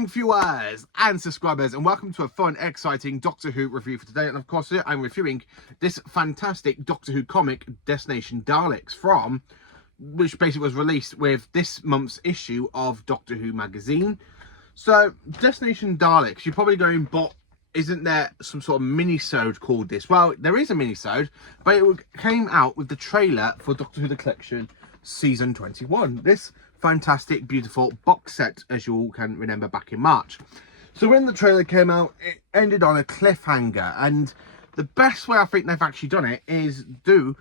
Amazing viewers and subscribers, and welcome to a fun, exciting Doctor Who review for today. And of course, I'm reviewing this fantastic Doctor Who comic, Destination Daleks, which basically was released with this month's issue of Doctor Who magazine. So, Destination Daleks, you're probably going, but isn't there some sort of mini-sode called this? Well, there is a mini-sode, but it came out with the trailer for Doctor Who The Collection Season 21. This fantastic, beautiful box set, as you all can remember back in March. So when the trailer came out, it ended on a cliffhanger, and the best way I think they've actually done it is do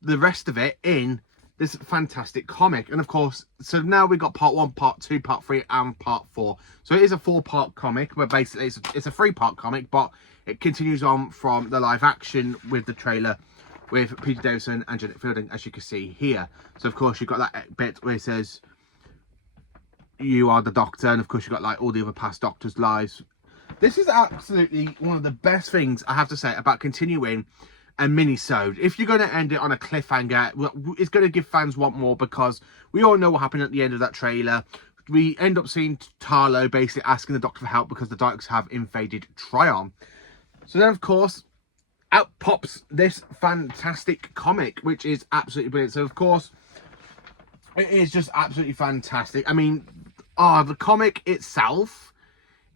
the rest of it in this fantastic comic. And of course, so now we've got part 1, part 2, part 3 and part 4. So it is a 4-part comic, but basically it's a 3-part comic, but it continues on from the live action with the trailer with Peter Davison and Janet Fielding, as you can see here. So of course you've got that bit where it says you are the Doctor, and of course you've got like all the other past Doctors' lives. This is absolutely one of the best things I have to say about continuing a mini-sode. If you're going to end it on a cliffhanger, it's going to give fans want more, because we all know what happened at the end of that trailer. We end up seeing Tarlo basically asking the Doctor for help because the Daleks have invaded Trion. So then of course out pops this fantastic comic, which is absolutely brilliant. So of course it is just absolutely fantastic. I mean, the comic itself,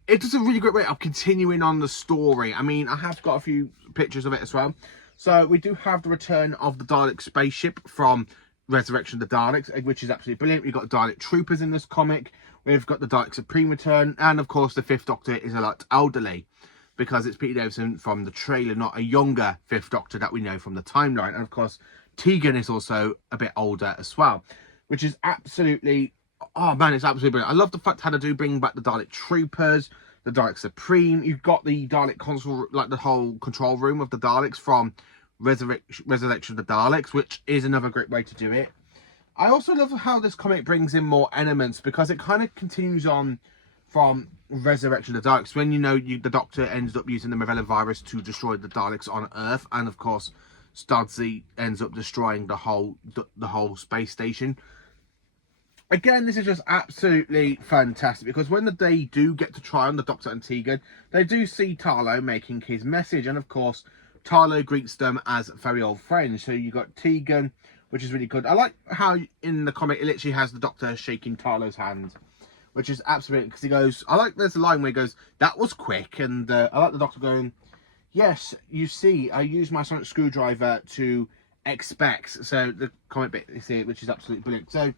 it does a really great way of continuing on the story. I mean, I have got a few pictures of it as well. So we do have the return of the Dalek spaceship from Resurrection of the Daleks, which is absolutely brilliant. We've got Dalek troopers in this comic. We've got the Dalek Supreme return. And of course, the 5th Doctor is a lot elderly, because it's Peter Davison from the trailer, not a younger 5th Doctor that we know from the timeline. And of course, Tegan is also a bit older as well, which is absolutely, oh man, it's absolutely brilliant. I love the fact how they do bring back the Dalek troopers, the Dalek Supreme. You've got the Dalek console, like the whole control room of the Daleks from Resurrection of the Daleks, which is another great way to do it. I also love how this comic brings in more elements, because it kind of continues on from Resurrection of the Daleks, when the Doctor ends up using the Magellan virus to destroy the Daleks on Earth, and of course Studsley ends up destroying the whole space station. Again, this is just absolutely fantastic, because when they do get to try on the Doctor and Tegan, they do see Tarlo making his message, and of course Tarlo greets them as very old friends. So you got Tegan, which is really good. I like how in the comic it literally has the Doctor shaking Tarlo's hand, which is absolutely, because he goes, there's a line where he goes, "That was quick," and I like the Doctor going, "Yes, you see, I used my sonic screwdriver to expect." So the comic bit you see, which is absolutely brilliant. So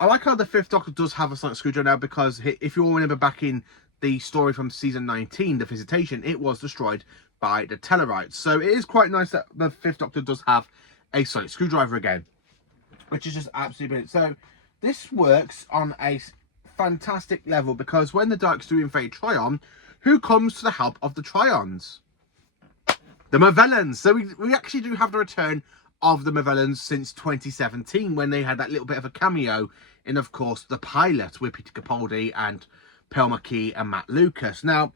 I like how the 5th Doctor does have a sonic screwdriver now, because if you all remember back in the story from season 19, The Visitation, it was destroyed by the Tellarites. So it is quite nice that the 5th Doctor does have a sonic screwdriver again, which is just absolutely brilliant. So this works on a fantastic level, because when the Daleks do invade Trion, who comes to the help of the Trions? The Movellans. So we actually do have the return of the Movellans since 2017, when they had that little bit of a cameo in, of course, the pilot with Peter Capaldi and Pearl McKee and Matt Lucas. Now,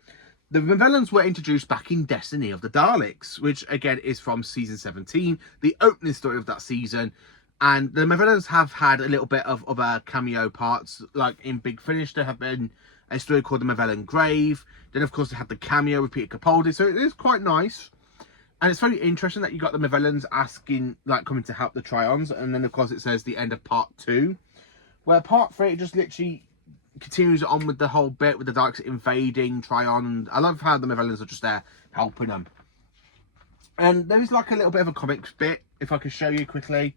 the Movellans were introduced back in Destiny of the Daleks, which again is from season 17, the opening story of that season. And the Movellans have had a little bit of other cameo parts, like in Big Finish there have been a story called The Movellan Grave. Then of course they had the cameo with Peter Capaldi, so it is quite nice. And it's very interesting that you got the Movellans asking, like, coming to help the Trions. And then of course it says the end of part 2, where part 3 it just literally continues on with the whole bit with the Daleks invading Trion. And I love how the Movellans are just there helping them. And there is like a little bit of a comics bit, if I could show you quickly,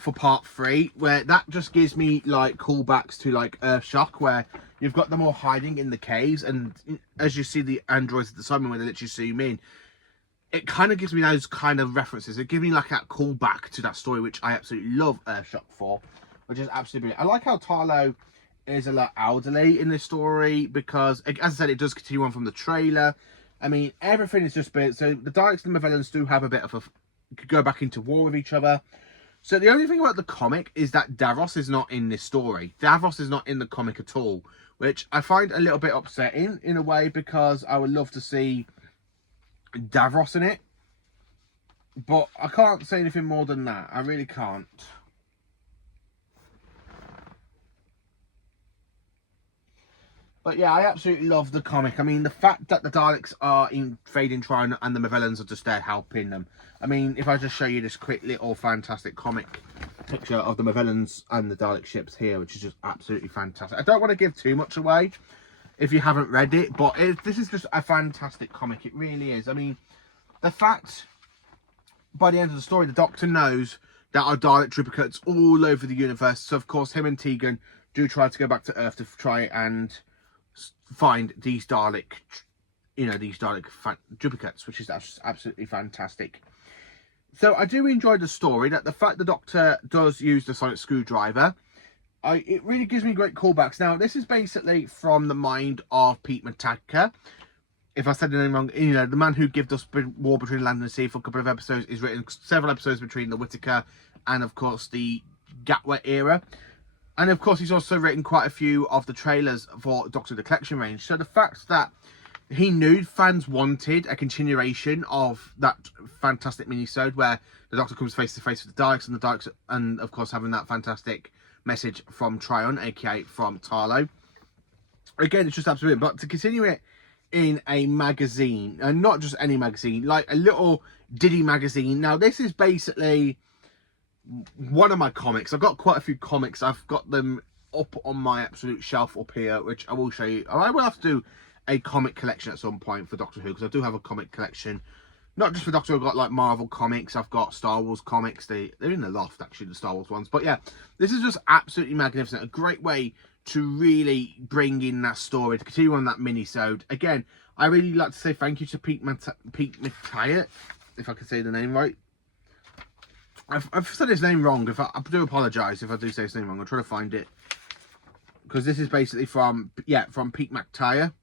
for part 3, where that just gives me like callbacks to like Earthshock, where you've got them all hiding in the caves, and as you see the androids at the side when they literally zoom in, it kind of gives me those kind of references. It gives me like that callback to that story, which I absolutely love Earthshock for, which is absolutely brilliant. I like how Tarlo is a lot elderly in this story, because as I said, it does continue on from the trailer. I mean, everything is just brilliant. So the Daleks and the Movellans do have a bit of could go back into war with each other. So the only thing about the comic is that Davros is not in this story. Davros is not in the comic at all, which I find a little bit upsetting in a way, because I would love to see Davros in it. But I can't say anything more than that. I really can't. But yeah, I absolutely love the comic. I mean, the fact that the Daleks are invading Trion and the Mavellans are just there helping them. I mean, if I just show you this quick little fantastic comic picture of the Mavellans and the Dalek ships here, which is just absolutely fantastic. I don't want to give too much away if you haven't read it, but this is just a fantastic comic. It really is. I mean, the fact by the end of the story, the Doctor knows there are Dalek duplicates all over the universe. So, of course, him and Tegan do try to go back to Earth to try and find these Dalek, these Dalek duplicates, which is absolutely fantastic. So I do enjoy the story. That the fact the Doctor does use the sonic screwdriver, it really gives me great callbacks. Now, this is basically from the mind of Pete Mataka. If I said the name wrong, the man who gave us War Between Land and Sea for a couple of episodes, is written several episodes between the Whittaker and, of course, the Gatwa era. And, of course, he's also written quite a few of the trailers for Doctor the Collection range. So the fact that he knew fans wanted a continuation of that fantastic mini-sode where the Doctor comes face to face with the Daleks, and of course, having that fantastic message from Trion, aka from Tarlo. Again, it's just absolutely, but to continue it in a magazine, and not just any magazine, like a little Diddy magazine. Now, this is basically one of my comics. I've got quite a few comics. I've got them up on my absolute shelf up here, which I will show you. I will have to do a comic collection at some point for Doctor Who, because I do have a comic collection, not just for Doctor Who. I've got like Marvel comics, I've got Star Wars comics. They're in the loft, actually, the Star Wars ones. But yeah, this is just absolutely magnificent. A great way to really bring in that story, to continue on that mini-sode. Again, I really like to say thank you to Pete Mataya, if I can say the name right. I've said his name wrong. I do apologise if I do say his name wrong. I'll try to find it, because this is basically from Pete Mataya,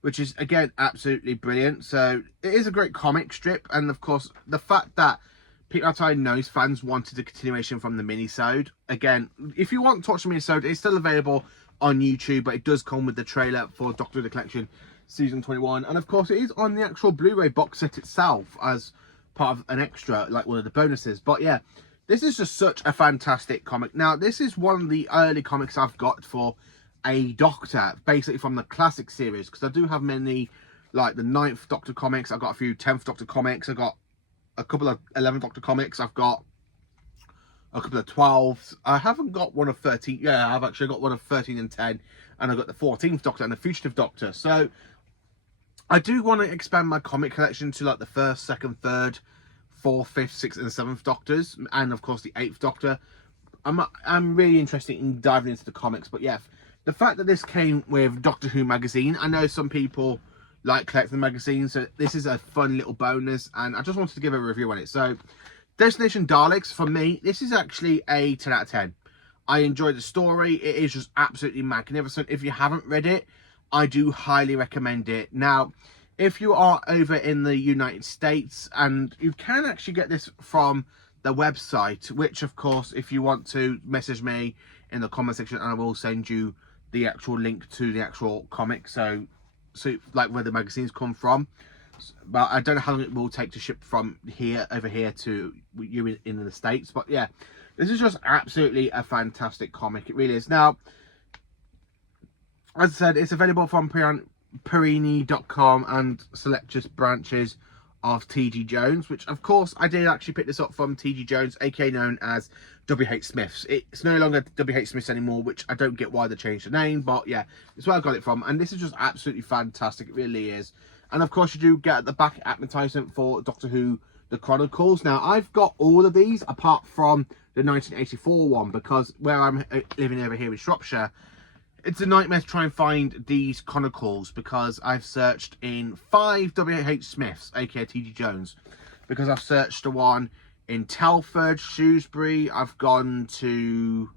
which is, again, absolutely brilliant. So it is a great comic strip, and of course the fact that Pete Mataya knows fans wanted a continuation from the mini-sode. Again, if you want to watch the mini-sode, it's still available on YouTube, but it does come with the trailer for Doctor Who the Collection Season 21, and of course it is on the actual Blu-ray box set itself as part of an extra, like one of the bonuses. But yeah, this is just such a fantastic comic. Now, this is one of the early comics I've got for a Doctor, basically from the classic series, because I do have many, like the 9th Doctor comics. I've got a few 10th Doctor comics. I've got a couple of 11th Doctor comics. I've got a couple of 12s. I haven't got one of 13. Yeah, I've actually got one of 13 and 10, and I've got the 14th Doctor and the Fugitive Doctor. So I do want to expand my comic collection to like the 1st, 2nd, 3rd, 4th, 5th, 6th and 7th Doctors, and of course the 8th Doctor. I'm really interested in diving into the comics. But yeah, the fact that this came with Doctor Who magazine, I know some people like collecting magazines, so this is a fun little bonus, and I just wanted to give a review on it. So Destination Daleks, for me, this is actually a 10 out of 10. I enjoyed the story. It is just absolutely magnificent. If you haven't read it, I do highly recommend it. Now, if you are over in the United States, and you can actually get this from the website, which of course, if you want to message me in the comment section, I will send you the actual link to the actual comic, so like where the magazines come from. But I don't know how long it will take to ship from here over here to you in the States. But yeah, this is just absolutely a fantastic comic. It really is. Now, as I said, it's available from Perini.com and select just branches of TG Jones, which of course I did actually pick this up from TG Jones, aka known as WH Smiths. It's no longer WH Smiths anymore, which I don't get why they changed the name, but yeah, it's where I got it from, and this is just absolutely fantastic. It really is. And of course you do get at the back advertisement for Doctor Who The Chronicles. Now, I've got all of these apart from the 1984 one, because where I'm living over here in Shropshire, it's a nightmare to try and find these Chronicles, because I've searched in 5 WH Smiths, aka TG Jones, because I've searched the one in Telford, Shrewsbury, I've gone to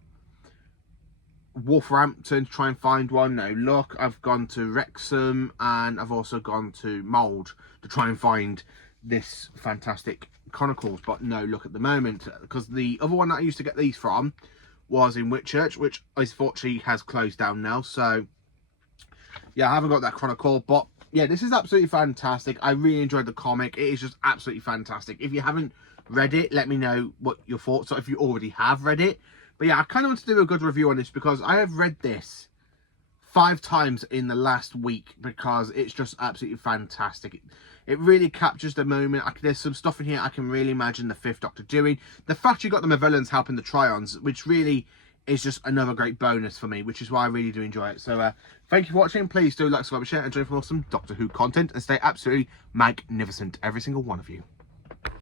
Wolverhampton to try and find one, no luck. I've gone to Wrexham, and I've also gone to Mould to try and find this fantastic Chronicles, but no luck at the moment, because the other one that I used to get these from was in Whitchurch, which unfortunately has closed down now. So yeah, I haven't got that Chronicle, but yeah, this is absolutely fantastic. I really enjoyed the comic. It is just absolutely fantastic. If you haven't read it, let me know what your thoughts are if you already have read it. But yeah, I kind of want to do a good review on this, because I have read this 5 times in the last week because it's just absolutely fantastic. It really captures the moment. There's some stuff in here I can really imagine the Fifth Doctor doing. The fact you got the Movellans helping the Tryons, which really is just another great bonus for me, which is why I really do enjoy it. So thank you for watching. Please do like, subscribe, share, and join for awesome Doctor Who content, and stay absolutely magnificent, every single one of you.